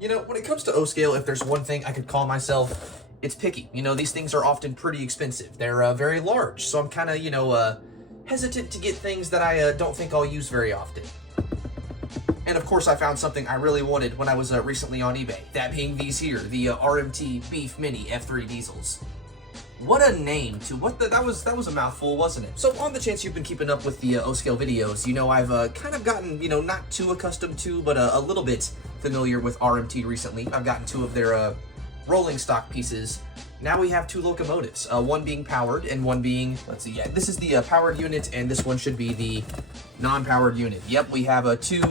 You know, when it comes to O-scale, if there's one thing I could call myself, it's picky. You know, these things are often pretty expensive. They're very large, so I'm kind of, you know, hesitant to get things that I don't think I'll use very often. And of course, I found something I really wanted when I was recently on eBay. That being these here, the RMT Beef Mini F3 diesels. What a name to that was a mouthful, wasn't it? So on the chance you've been keeping up with the O-scale videos, you know I've kind of gotten, you know, not too accustomed to, but a little bit familiar with RMT recently. I've gotten two of their rolling stock pieces. Now we have two locomotives, one being powered and one being, let's see, yeah, this is the powered unit and this one should be the non-powered unit. Yep, we have two,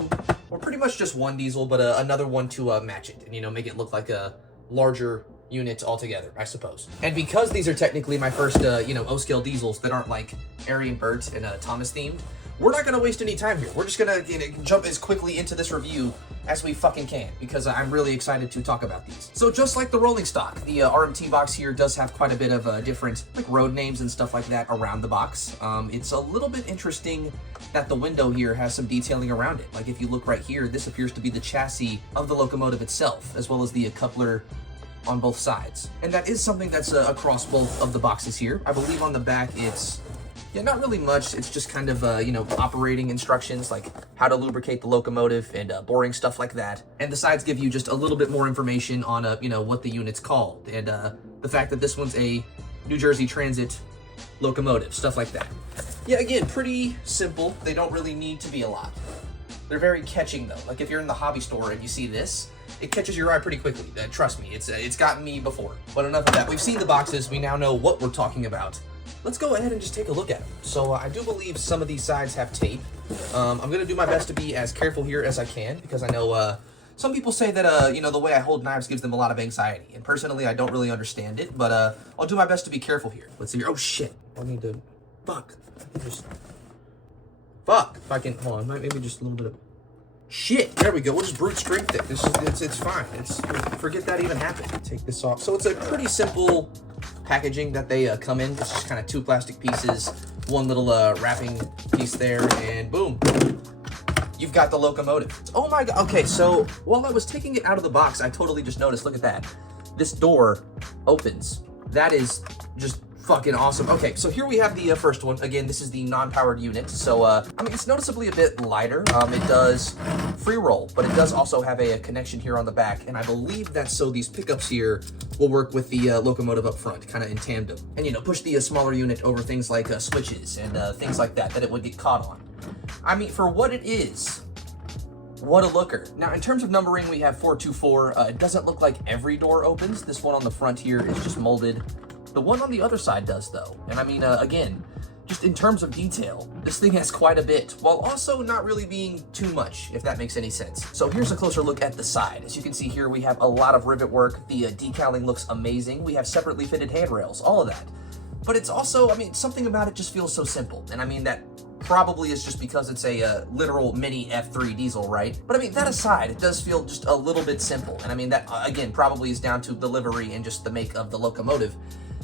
or pretty much just one diesel, but another one to match it and, you know, make it look like a larger units altogether, I suppose. And because these are technically my first, you know, O-scale diesels that aren't like Aryan Burt and Thomas themed, we're not gonna waste any time here. We're just gonna, you know, jump as quickly into this review as we fucking can, because I'm really excited to talk about these. So just like the rolling stock, the RMT box here does have quite a bit of different like road names and stuff like that around the box. It's a little bit interesting that the window here has some detailing around it. Like if you look right here, this appears to be the chassis of the locomotive itself, as well as the coupler on both sides. And that is something that's across both of the boxes here. I believe on the back it's, yeah, not really much. It's just kind of, you know, operating instructions, like how to lubricate the locomotive and boring stuff like that. And the sides give you just a little bit more information on, you know, what the unit's called. And the fact that this one's a New Jersey Transit locomotive, stuff like that. Yeah, again, pretty simple. They don't really need to be a lot. They're very catching though. Like if you're in the hobby store and you see this, it catches your eye pretty quickly. Trust me, it's gotten me before. But enough of that. We've seen the boxes. We now know what we're talking about. Let's go ahead and just take a look at them. So I do believe some of these sides have tape. I'm going to do my best to be as careful here as I can, because I know some people say that, you know, the way I hold knives gives them a lot of anxiety. And personally, I don't really understand it, but I'll do my best to be careful here. Let's see here. Oh, shit. I need to... Fuck. Fuck. If I can... Hold on. Maybe just a little bit of... Shit, there we go. We'll just brute strength it. It's fine. Forget that even happened. Take this off. So it's a pretty simple packaging that they come in. It's just kind of two plastic pieces, one little wrapping piece there, and boom. You've got the locomotive. Oh my god. Okay, so while I was taking it out of the box, I totally just noticed, look at that. This door opens. That is just fucking awesome. Okay, so here we have the first one. Again, this is the non-powered unit. So, I mean, it's noticeably a bit lighter. It does free roll, but it does also have a connection here on the back. And I believe that's so these pickups here will work with the locomotive up front, kind of in tandem. And, you know, push the smaller unit over things like switches and things like that it would get caught on. I mean, for what it is, what a looker. Now, in terms of numbering, we have 424. It doesn't look like every door opens. This one on the front here is just molded. The one on the other side does, though. And I mean, again, just in terms of detail, this thing has quite a bit, while also not really being too much, if that makes any sense. So here's a closer look at the side. As you can see here, we have a lot of rivet work. The decaling looks amazing. We have separately fitted handrails, all of that. But it's also, I mean, something about it just feels so simple. And I mean, that probably is just because it's a literal mini F3 diesel, right? But I mean, that aside, it does feel just a little bit simple. And I mean, that, again, probably is down to the livery and just the make of the locomotive.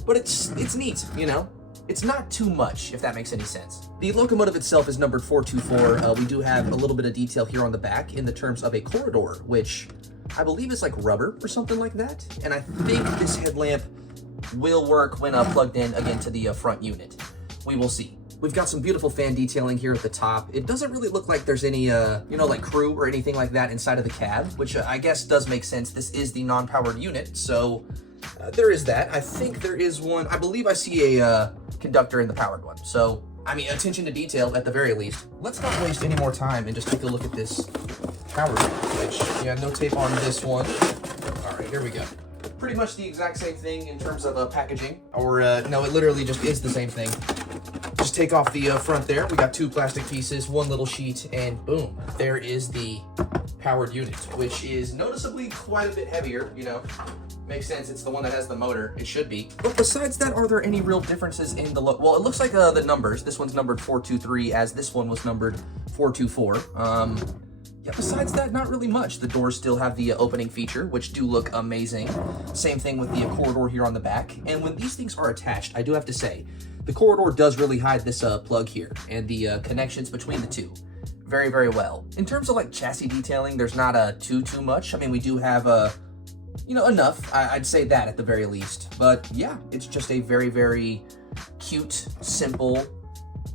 But it's neat, you know? It's not too much, if that makes any sense. The locomotive itself is numbered 424. We do have a little bit of detail here on the back in the terms of a corridor, which I believe is like rubber or something like that. And I think this headlamp will work when plugged in again to the front unit. We will see. We've got some beautiful fan detailing here at the top. It doesn't really look like there's any, you know, like crew or anything like that inside of the cab, which I guess does make sense. This is the non-powered unit, so... there is that. I think there is one. I believe I see a conductor in the powered one. So, I mean, attention to detail at the very least. Let's not waste any more time and just take a look at this powered one, which, yeah, no tape on this one. All right, here we go. Pretty much the exact same thing in terms of packaging. Or, no, it literally just is the same thing. Just take off the front there. We got two plastic pieces, one little sheet, and boom. There is the powered unit, which is noticeably quite a bit heavier, you know. Makes sense, it's the one that has the motor. It should be. But besides that, are there any real differences in the look? Well, it looks like the numbers. This one's numbered 423, as this one was numbered 424. Yeah, besides that, not really much. The doors still have the opening feature, which do look amazing. Same thing with the corridor here on the back. And when these things are attached, I do have to say, the corridor does really hide this plug here and the connections between the two. very, very well. In terms of like chassis detailing, there's not too much. I mean, we do have enough. I'd say that at the very least. But yeah, it's just a very, very cute, simple,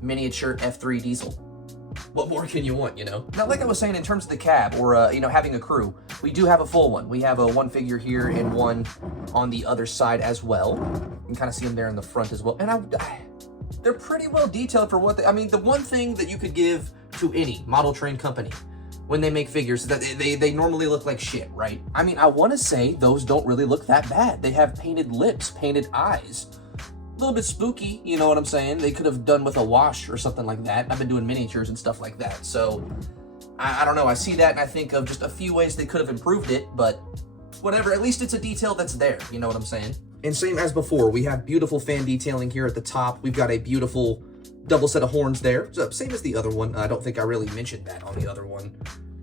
miniature F3 diesel. What more can you want, Now, like I was saying, in terms of the cab or, having a crew, we do have a full one. We have a one figure here and one on the other side as well. You can kind of see them there in the front as well. And they're pretty well detailed for what the one thing that you could give to any model train company when they make figures is that they normally look like shit, right? I mean, I want to say those don't really look that bad. They have painted lips, painted eyes. A little bit spooky, you know what I'm saying? They could have done with a wash or something like that. I've been doing miniatures and stuff like that. So, I don't know. I see that and I think of just a few ways they could have improved it, but whatever. At least it's a detail that's there. You know what I'm saying? And same as before, we have beautiful fan detailing here at the top. We've got a beautiful double set of horns there. So same as the other one. I don't think I really mentioned that on the other one.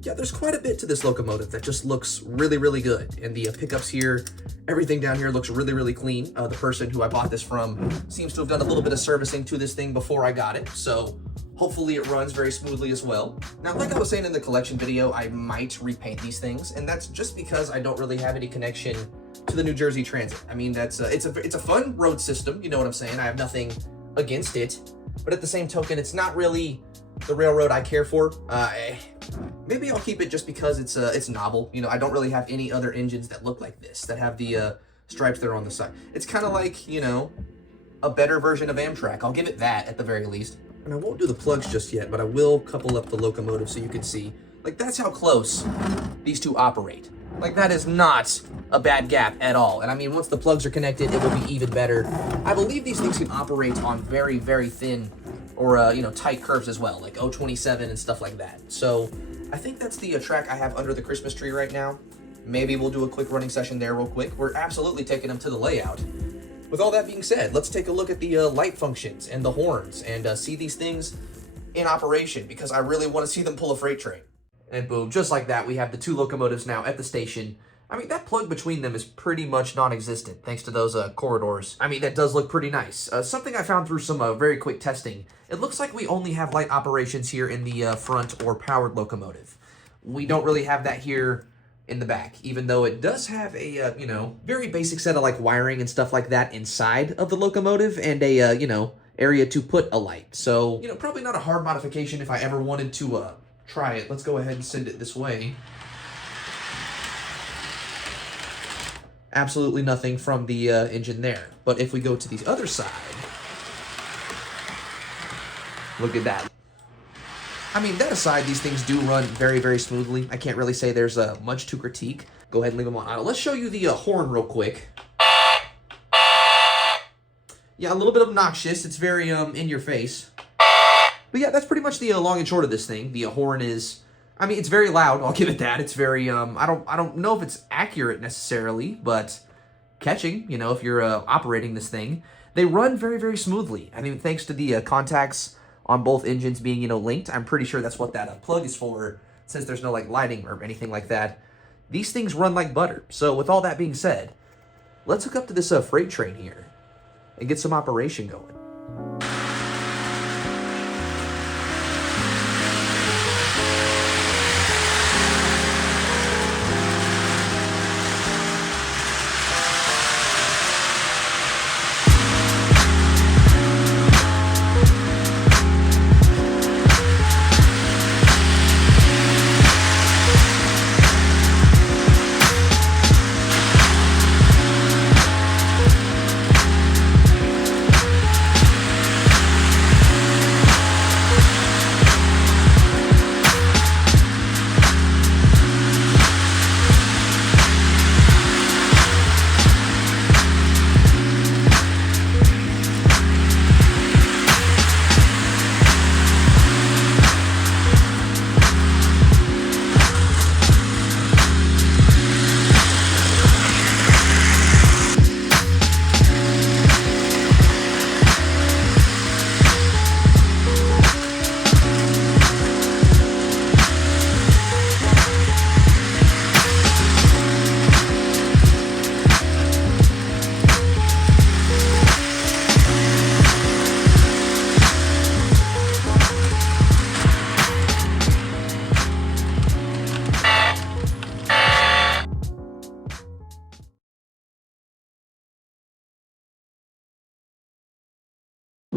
Yeah, there's quite a bit to this locomotive that just looks really, really good. And the pickups here, everything down here looks really, really clean. The person who I bought this from seems to have done a little bit of servicing to this thing before I got it. So hopefully it runs very smoothly as well. Now, like I was saying in the collection video, I might repaint these things. And that's just because I don't really have any connection to the New Jersey Transit. I mean, it's a fun road system. You know what I'm saying? I have nothing against it. But at the same token, it's not really the railroad I care for. Maybe I'll keep it just because it's novel. I don't really have any other engines that look like this, that have the stripes there on the side. It's kind of like, a better version of Amtrak. I'll give it that at the very least. And I won't do the plugs just yet, but I will couple up the locomotive so you can see. Like, that's how close these two operate. Like, that is not a bad gap at all. And I mean, once the plugs are connected, it will be even better. I believe these things can operate on very, very thin or, tight curves as well, like 027 and stuff like that. So I think that's the track I have under the Christmas tree right now. Maybe we'll do a quick running session there real quick. We're absolutely taking them to the layout. With all that being said, let's take a look at the light functions and the horns and see these things in operation because I really want to see them pull a freight train. And boom, just like that, we have the two locomotives now at the station. I mean, that plug between them is pretty much non-existent thanks to those corridors. I mean, that does look pretty nice. Something I found through some very quick testing. It looks like we only have light operations here in the front or powered locomotive. We don't really have that here in the back, even though it does have a, very basic set of like wiring and stuff like that inside of the locomotive and a, area to put a light. So, probably not a hard modification if I ever wanted to try it. Let's go ahead and send it this way. Absolutely nothing from the engine there. But if we go to the other side, look at that. I mean, that aside, these things do run very, very smoothly. I can't really say there's much to critique. Go ahead and leave them on idle. Let's show you the horn real quick. Yeah, a little bit obnoxious. It's very in your face. But yeah, that's pretty much the long and short of this thing. The horn is, I mean, it's very loud. I'll give it that. It's very, I don't know if it's accurate necessarily, but catching, if you're operating this thing, they run very, very smoothly. I mean, thanks to the contacts on both engines being, linked. I'm pretty sure that's what that plug is for, since there's no like lighting or anything like that. These things run like butter. So with all that being said, let's hook up to this freight train here and get some operation going.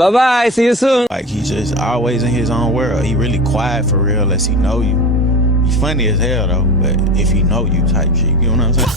Bye-bye. See you soon. Like, he just always in his own world. He really quiet for real unless he know you. He funny as hell, though, but if he know you type shit, you know what I'm saying?